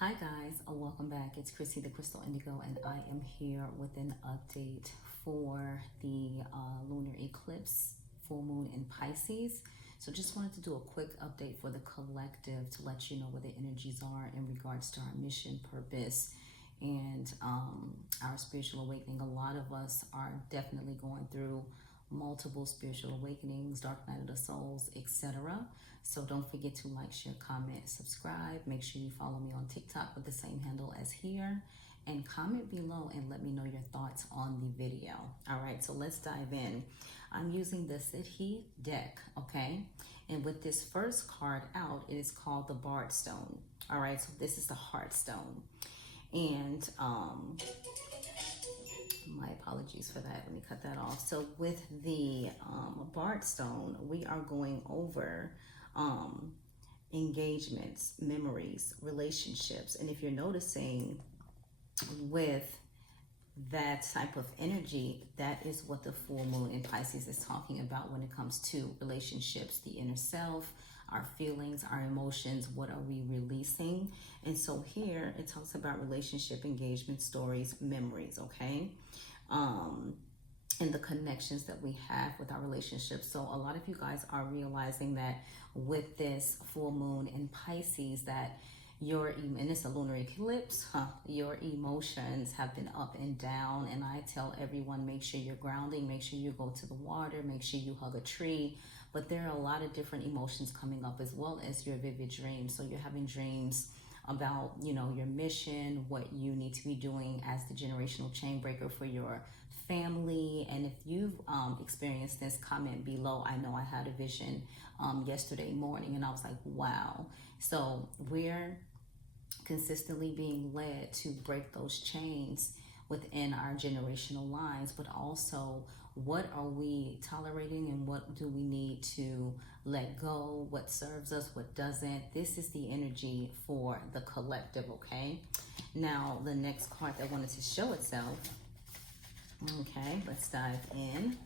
Hi guys, welcome back. It's Chrissy the Crystal Indigo, and I am here with an update for the lunar eclipse, full moon in Pisces. So just wanted to do a quick update for the collective to let you know where the energies are in regards to our mission, purpose, and our spiritual awakening. A lot of us are definitely going through multiple spiritual awakenings, dark night of the souls, etc. So don't forget to like, share, comment, subscribe. Make sure you follow me on TikTok with the same handle as here, and comment below and let me know your thoughts on the video. All right, so let's dive in. I'm using the Siddhi deck, okay? And with this first card out, it is called the Bard Stone. All right, so this is the Heart Stone. And my apologies for that. Let me cut that off. So with the Bard Stone, we are going over engagements, memories, relationships. And if you're noticing with that type of energy, that is what the full moon in Pisces is talking about when it comes to relationships, the inner self, our feelings, our emotions. What are we releasing? And so here it talks about relationship, engagement, stories, memories, okay? And the connections that we have with our relationships. So a lot of you guys are realizing that with this full moon in Pisces, that and it's a lunar eclipse, your emotions have been up and down. And I tell everyone, make sure you're grounding, make sure you go to the water, make sure you hug a tree. But there are a lot of different emotions coming up, as well as your vivid dreams. So you're having dreams about, your mission, what you need to be doing as the generational chain breaker for your family. And if you've experienced this, comment below. I know I had a vision yesterday morning and I was like, wow. So we're consistently being led to break those chains within our generational lines, but also what are we tolerating and what do we need to let go, what serves us, what doesn't. This is the energy for the collective, okay? Now, the next card that wanted to show itself, okay, let's dive in.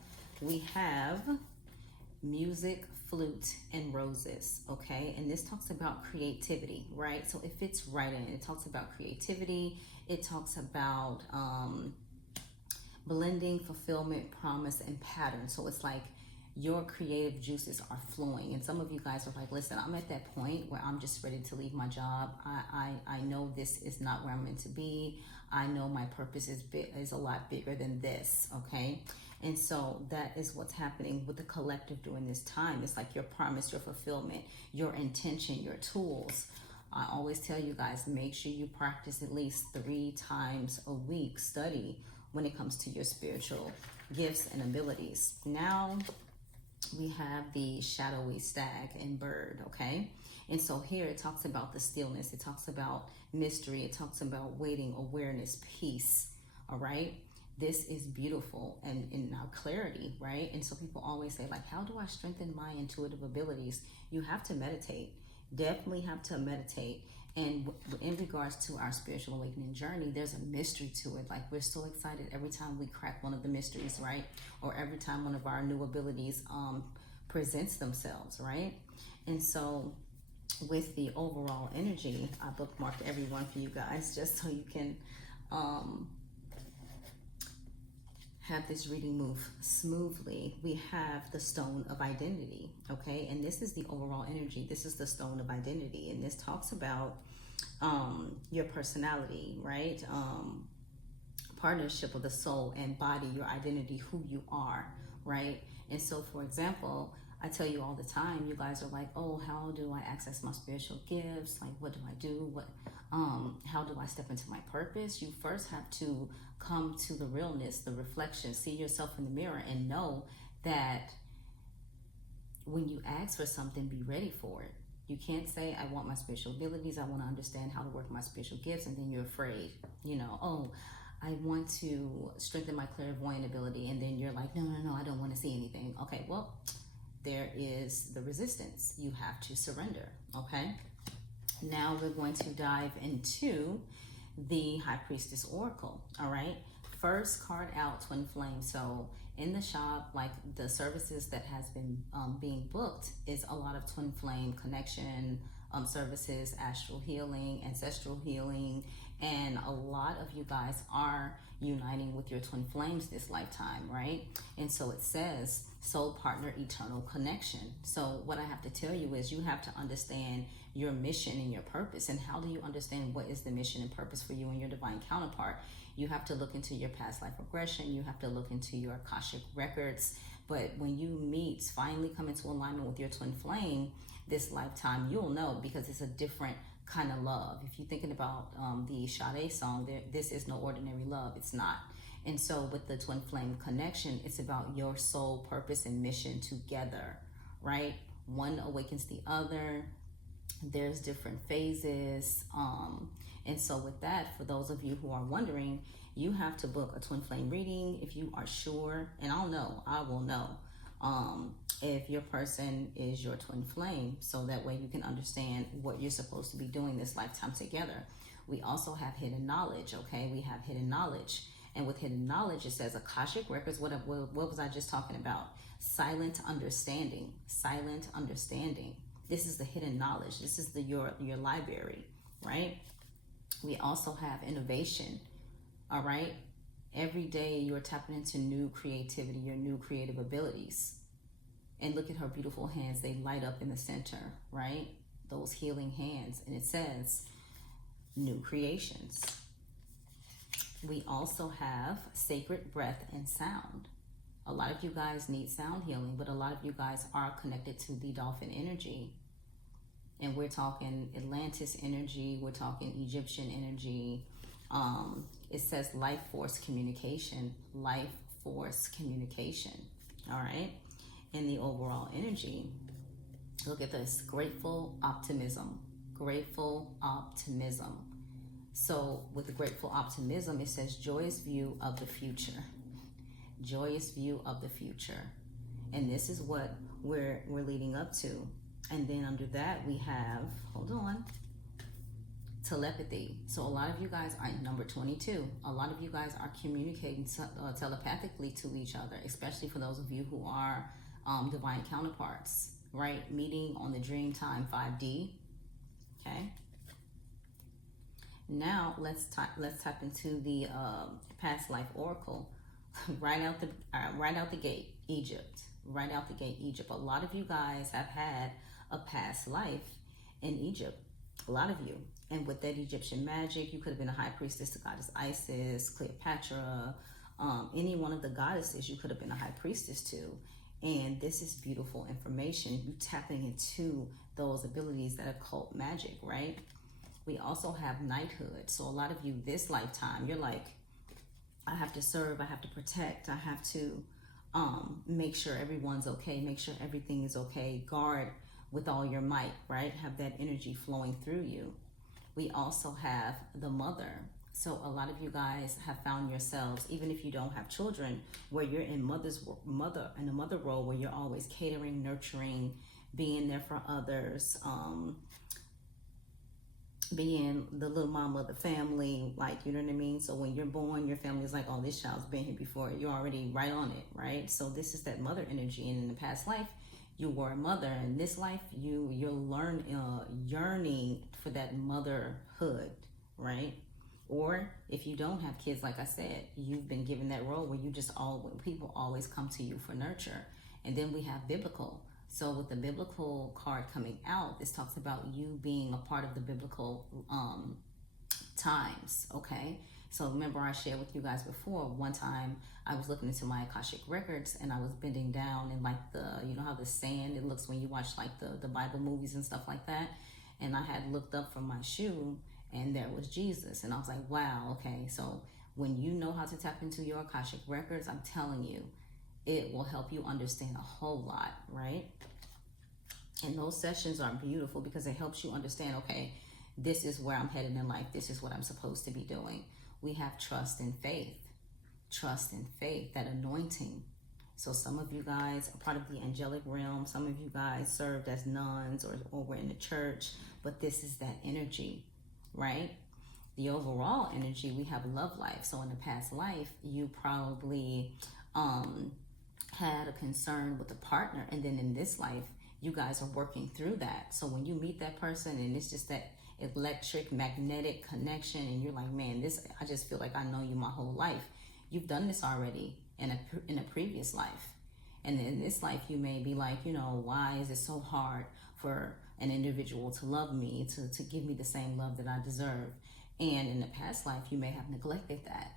We have music, flute, and roses, okay? And this talks about creativity, right? So it fits right in. It talks about creativity. It talks about blending, fulfillment, promise, and pattern. So it's like your creative juices are flowing. And some of you guys are like, listen, I'm at that point where I'm just ready to leave my job. I know this is not where I'm meant to be. I know my purpose is a lot bigger than this, okay? And so that is what's happening with the collective during this time. It's like your promise, your fulfillment, your intention, your tools. I always tell you guys, make sure you practice at least 3 times a week, study when it comes to your spiritual gifts and abilities. Now we have the shadowy stag and bird, okay? And so here it talks about the stillness. It talks about mystery. It talks about waiting, awareness, peace, all right? This is beautiful and in our clarity, right? And so people always say, like, how do I strengthen my intuitive abilities? You have to meditate. Definitely have to meditate. And in regards to our spiritual awakening journey, there's a mystery to it. Like, we're so excited every time we crack one of the mysteries, right? Or every time one of our new abilities presents themselves, right? And so with the overall energy, I bookmarked every one for you guys just so you can have this reading move smoothly. We have the stone of identity, okay? And this is the overall energy. This is the stone of identity. And this talks about your personality, right? Partnership with the soul and body, your identity, who you are, right? And so, for example, I tell you all the time, you guys are like, oh, how do I access my spiritual gifts? Like, what do I do? How do I step into my purpose? You first have to come to the realness, the reflection, see yourself in the mirror and know that when you ask for something, be ready for it. You can't say, I want my spiritual abilities, I want to understand how to work my spiritual gifts, and then you're afraid, oh, I want to strengthen my clairvoyant ability, and then you're like, no, I don't want to see anything. Okay, well, there is the resistance. You have to surrender, okay? Now we're going to dive into the High Priestess Oracle, all right? First card out, Twin Flame. So in the shop, like the services that has been being booked is a lot of Twin Flame connection, services, astral healing, ancestral healing, and a lot of you guys are uniting with your twin flames this lifetime, right? And so it says soul partner, eternal connection. So what I have to tell you is you have to understand your mission and your purpose. And how do you understand what is the mission and purpose for you and your divine counterpart? You have to look into your past life regression. You have to look into your Akashic records. But when you meet, finally come into alignment with your twin flame this lifetime, you'll know, because it's a different kind of love. If you're thinking about the Sade song, this is no ordinary love. It's not. And so with the twin flame connection, it's about your soul purpose and mission together, right? One awakens the other. There's different phases. And so with that, for those of you who are wondering, you have to book a twin flame reading if you are sure. And I will know if your person is your twin flame, so that way you can understand what you're supposed to be doing this lifetime together. We also have hidden knowledge, okay? We have hidden knowledge. And with hidden knowledge, it says Akashic records. What was I just talking about? Silent understanding. Silent understanding. This is the hidden knowledge. This is your library, right? We also have innovation, all right? Every day you're tapping into new creativity, your new creative abilities. And look at her beautiful hands. They light up in the center, right? Those healing hands. And it says new creations. We also have sacred breath and sound. A lot of you guys need sound healing, but a lot of you guys are connected to the dolphin energy. And we're talking Atlantis energy. We're talking Egyptian energy. It says life force communication. Life force communication. All right. In the overall energy, look at this. Grateful optimism. Grateful optimism. So with the grateful optimism, it says joyous view of the future. Joyous view of the future. And this is what we're leading up to. And then under that, we have, hold on, telepathy. So a lot of you guys are number 22. A lot of you guys are communicating telepathically to each other, especially for those of you who are divine counterparts, right? Meeting on the Dreamtime 5D. Okay. Now let's tap into the past life oracle. right out the gate, Egypt. Right out the gate, Egypt. A lot of you guys have had a past life in Egypt. A lot of you. And with that Egyptian magic, you could have been a high priestess to goddess Isis, Cleopatra, any one of the goddesses you could have been a high priestess to. And this is beautiful information. You tapping into those abilities, that occult magic, right? We also have knighthood. So a lot of you this lifetime, you're like, I have to serve, I have to protect, I have to make sure everyone's okay, make sure everything is okay, guard with all your might, right? Have that energy flowing through you. We also have the mother. So a lot of you guys have found yourselves, even if you don't have children, where you're in a mother role, where you're always catering, nurturing, being there for others, being the little mama of the family, like, you know what I mean? So when you're born, your family's like, oh, this child's been here before. You're already right on it, right? So this is that mother energy. And in the past life, you were a mother. In this life, you're yearning for that motherhood, right? Or if you don't have kids, like I said, you've been given that role where people always come to you for nurture. And then we have biblical. So with the biblical card coming out, this talks about you being a part of the biblical times, okay? So remember I shared with you guys before, one time I was looking into my Akashic records and I was bending down and like you know how the sand, it looks when you watch like the Bible movies and stuff like that. And I had looked up from my shoe and there was Jesus. And I was like, wow, okay. So when you know how to tap into your Akashic records, I'm telling you, it will help you understand a whole lot, right? And those sessions are beautiful because it helps you understand, okay, this is where I'm headed in life. This is what I'm supposed to be doing. We have trust and faith. Trust and faith, that anointing. So some of you guys are part of the angelic realm. Some of you guys served as nuns or were in the church, but this is that energy, right? The overall energy, we have love life. So in the past life, you probably had a concern with a partner, and then in this life, you guys are working through that. So when you meet that person and it's just that electric magnetic connection and you're like, man, this, I just feel like I know you my whole life. You've done this already in a previous life. And in this life, you may be like, you know, why is it so hard for an individual to love me, to give me the same love that I deserve? And in the past life, you may have neglected that,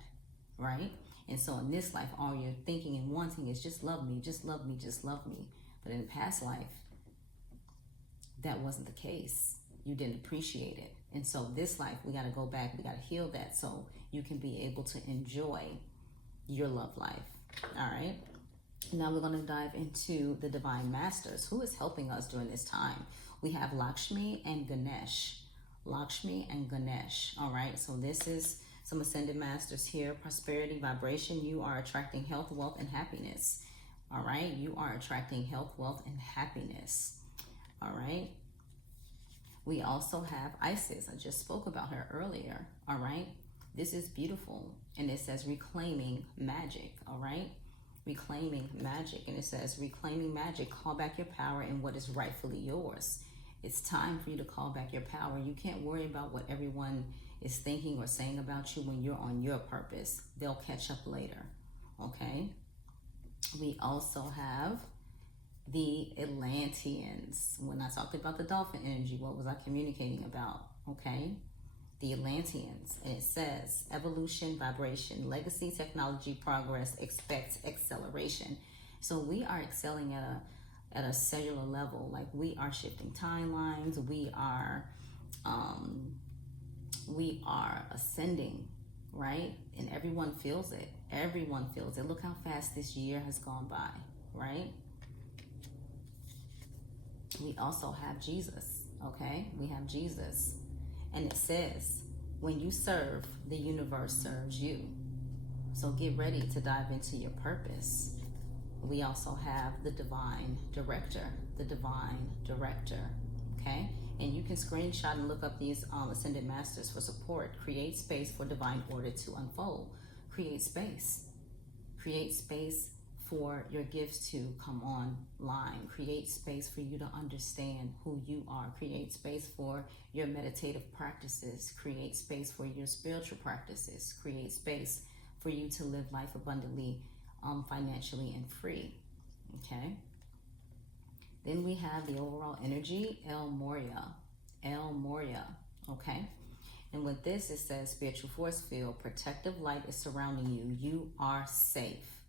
right? And so in this life, all you're thinking and wanting is just love me, just love me, just love me. But in the past life, that wasn't the case. You didn't appreciate it. And so this life, we got to go back, we got to heal that so you can be able to enjoy your love life. All right. Now we're going to dive into the Divine Masters. Who is helping us during this time? We have Lakshmi and Ganesh. Lakshmi and Ganesh. All right. So this is some Ascended Masters here. Prosperity, vibration. You are attracting health, wealth, and happiness. All right. You are attracting health, wealth, and happiness. All right. We also have Isis. I just spoke about her earlier. All right. This is beautiful. And it says reclaiming magic. All right. Reclaiming magic. And it says reclaiming magic. Call back your power in what is rightfully yours. It's time for you to call back your power. You can't worry about what everyone is thinking or saying about you when you're on your purpose. They'll catch up later. Okay. We also have the Atlanteans. When I talked about the dolphin energy, what was I communicating about? Okay. The Atlanteans. And it says evolution, vibration, legacy, technology, progress, expect acceleration. So we are excelling at a cellular level. Like we are shifting timelines. We are ascending, right? And everyone feels it. Everyone feels it. Look how fast this year has gone by, right? We also have Jesus, okay? We have Jesus. And it says, when you serve, the universe serves you. So get ready to dive into your purpose. We also have the Divine Director, okay? And you can screenshot and look up these Ascended Masters for support. Create space for divine order to unfold. Create space. Create space for your gifts to come online. Create space for you to understand who you are. Create space for your meditative practices. Create space for your spiritual practices. Create space for you to live life abundantly, financially and free. Okay. Then we have the overall energy, El Moria. Okay. And with this, it says spiritual force field, protective light is surrounding you. You are safe.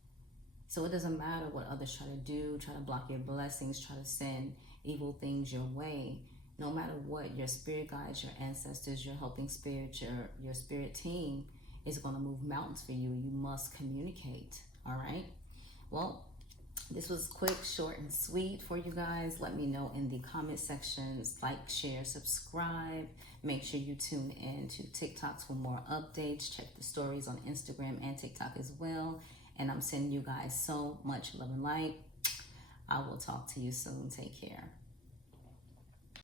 So it doesn't matter what others try to do, try to block your blessings, try to send evil things your way. No matter what, your spirit guides, your ancestors, your helping spirit, your spirit team is going to move mountains for you. You must communicate. All right. Well, this was quick, short, and sweet for you guys. Let me know in the comment sections. Like, share, subscribe. Make sure you tune in to TikToks for more updates. Check the stories on Instagram and TikTok as well. And I'm sending you guys so much love and light. I will talk to you soon. Take care.